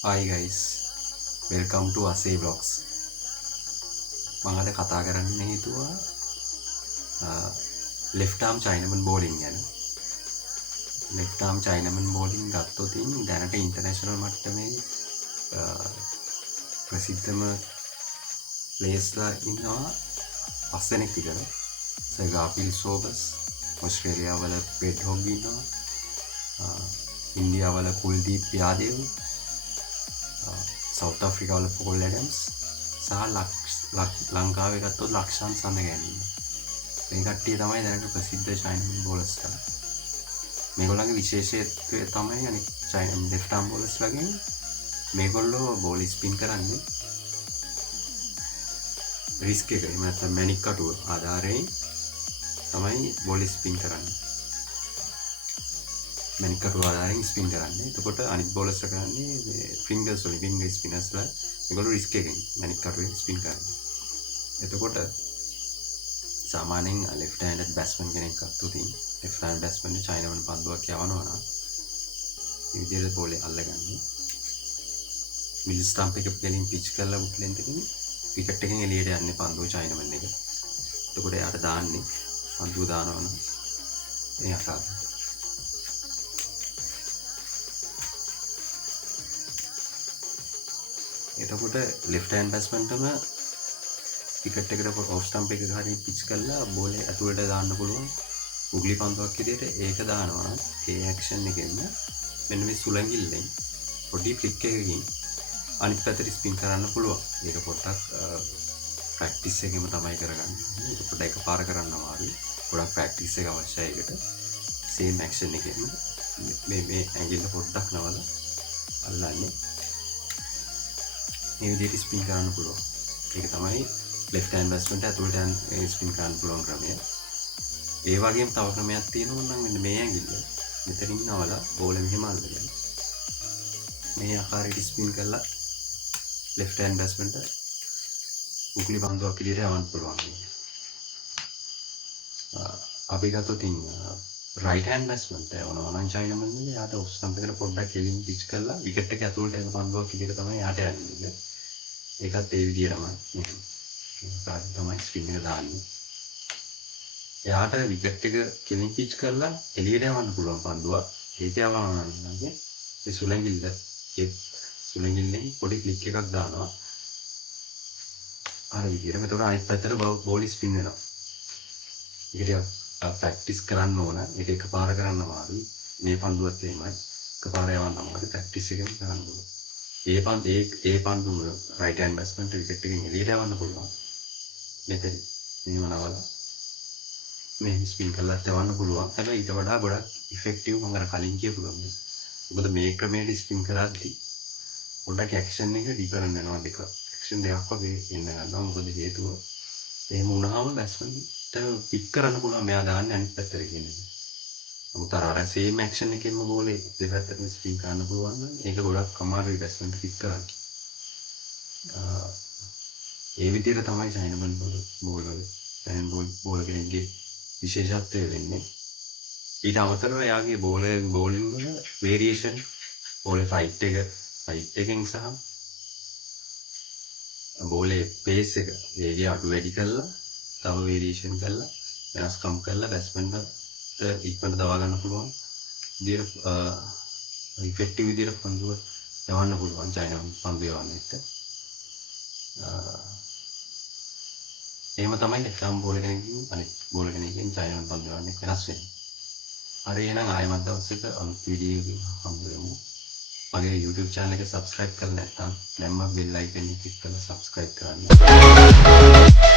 Hi guys, welcome to Asay Vlogs. මම අද කතා කරන්න හේතුවා left arm Chinaman bowling ගැන. left arm Chinaman bowling ගත්තොත් දැනට ඉන්ටර්නැෂනල් මට්ටමේ ප්‍රසිද්ධම ප්ලේයර්ස්ලා ඉන්නවා 5 දෙනෙක් විතර. සර්ගාපිල් සෝබස්, ඕස්ට්‍රේලියාවල බ්‍රෙඩ් හොග් ඉන්නවා. ඉන්දියාවල කුල්දීප් යාදේව්, සවුත් ආෆ්‍රිකාවල පෝල් ඇඩම්ස් සහ ලංකාවේ ගත්තොත් ලක්ෂාන් සඳගැනීම. මේ කට්ටිය තමයි දැනට ප්‍රසිද්ධ චයිනමන් බෝලර්ස්ලා. මේගොල්ලන්ගේ විශේෂත්වය තමයි අනිත් චයිනමන් ලෙෆ්ට් ආම් බෝලර්ස්ලාගෙන් මේගොල්ලෝ බෝල් ස්පින් කරන්නේ රිස්ක් එක එහෙම නැත්නම් මැනික් කටුව ආධාරයෙන් තමයි බෝල් ස්පින් කරන්නේ. මැනික් කටුව ආධාරයෙන් ස්පින් කරන්නේ. එතකොට අනිත් බෝලර්ස්ලා කරන්නේ මේ ෆින්ගර්ස් වලින් ෆින්ගර් ස්පිනර්ස්ලා මේගොල්ලෝ රිස්ක් එකෙන් මැනික් කටුවෙන් ස්පින් කරන්නේ. එතකොට සාමාන්‍යයෙන් left handed batsman කෙනෙක් ගත්තොත් left handed batsman චයිනමන් පන්දුවක් යවනවා නම් මේ විදිහට බෝලේ අල්ලගන්නේ මිඩල් ස්ටම්ප් එක පිටින් පිච් කරලා උඩ ලෙන්ත් එකකින් විකට් එකෙන් එළියට යන්නේ පන්දුව චයිනමන් එක. එතකොට එයාට දාන්නේ පන්දුව දානවා නම් මේ ආකාරයට. එතකොට left hand batsman තම විකට් එකට ඔෆ් ස්ටම්ප් එක ගහලා පිච් කරලා බෝලේ ඇතුළට දාන්න පුළුවන් උග්ලි පන්දුවක් විදිහට ඒක දානවා නම් ඒ ඇක්ෂන් එකෙන් මෙන්න මේ සුළඟිල්ලෙන් පොඩි ෆ්ලික් එකකින් අනිත් පැත්තට ස්පින් කරන්න පුළුවන්. ඒක පොඩ්ඩක් ප්‍රැක්ටිස් එකෙම තමයි කරගන්නේ. ඒක පොඩ්ඩක් එකපාර කරන්න අමාරුයි. ගොඩක් ප්‍රැක්ටිස් එක අවශ්‍යයි ඒකට. සේම් ඇක්ෂන් එකෙන් මේ ඇඟිල්ල පොඩ්ඩක් නවලා අල්ලන්නේ මේ විදිහට ස්පින් කරන්න පුළුවන්. ඒක තමයි left hand batsman ඇතුළට ස්පින් කරන්න පුළුවන් ක්‍රමය. ඒ වගේම තව ක්‍රමයක් තියෙනවා නම් මෙන්න මේ ඇඟිල්ල මෙතනින් නවලා බෝල මෙහෙම අල්ලගෙන මේ ආකාරයට ස්පින් කරලා left hand batsman උග්ලි පන්දුවක් විදිහට යවන්න පුළුවන්. අපි ගත්තොත් right hand batsman යවනවා නම් චයිනමන් නේ යාට ඔෆ් ස්ටම්ප් එකට පොඩ්ඩක් එලින් පිච් කරලා විකට් එක ඇතුළට යන පන්දුවක් විදිහට තමයි යාට යන්නේ. ඒකත් ඒ විදිහටම තමයි ස්පින් එක දාන්නේ. එයාට විකට් එක කෙලින් පිච් කරලා එළියට යවන්න පුළුවන් පන්දුවක්. ඒක යවනවා නම් මේ සුළඟිල්ලෙන් පොඩි ක්ලික් එකක් දානවා. අර විදිහට. එතකොට අනිත් පැත්තට බෝල් ස්පින් වෙනවා. ඒක ප්‍රැක්ටිස් කරන්න ඕන. ඒක එකපාර කරන්න අමාරුයි. මේ පන්දුවත් එහෙමයි. එකපාර යවන්න අමාරුයි. ප්‍රැක්ටිස් එකෙන් කරන්න ඕන. ඒ පන්දුව right hand batsman විකට් එකකින් එළියට යවන්න පුළුවන්. මෙතන මෙහෙම නවලා මේ ස්පින් කරලා යවන්න පුළුවන්. හැබැයි ඊට වඩා ගොඩක් ඉෆෙක්ටිව් මම අර කලින් කියපු ක්‍රමය. මොකද මේ ක්‍රමයට ස්පින් කරද්දී පොඩ්ඩක් ඇක්ෂන් එක ඩිෆරන්ට් වෙනවා දෙක. ඇක්ෂන් දෙකක් වගේ එන්න ගන්නවා. මොකද හේතුව එහෙම වුණාම බැට්ස්මන්ට පික් කරන්න පුළුවන් මෙයා දාන්නේ අනිත් පැත්තට කියන්නේ. නමුත් අර සේම් ඇක්ෂන් එකෙන්ම බෝලේ දෙපැත්තටම ස්පින් කරන්න පුළුවන් නම් ඒක ගොඩක් අමාරුයි බැට්ස්මන්ට පික් කරන්න. ඒ විදිහට තමයි චයිනමන් බෝලර් කෙනෙක්ගේ විශේෂත්වය වෙන්නේ. ඊට අමතරව එයාගේ බෝලින් වල වේරියේෂන් බෝලේ ෆයිට් එකෙන් සහ බෝලේ පේස් එක වේගය අඩු වැඩි කරලා තව වේරියේෂන් කරලා වෙනස්කම් කරලා බැට්ස්මන්ට ඉක්මනට දවා ගන්න පුළුවන්. විදිහට ඉෆෙක්ටිව් විදිහට පන්දුව යවන්න පුළුවන් චයිනමන් පන්දු යවන්නට. එහෙම තමයි ලෙෆ්ට් බෝලර් කෙනෙක්ගෙන් අනිත් බෝලර් කෙනෙක්ගෙන් චයිනමන් පන්දු යවන්නේ වෙනස් වෙන්නේ. හරි එහෙනම් ආයෙමත් දවසක අලුත් වීඩියෝ එකකින් හම්බ වෙමු. මගේ YouTube channel එක subscribe කරලා නැත්නම් දැම්ම bell icon එක click කරලා subscribe කරන්න.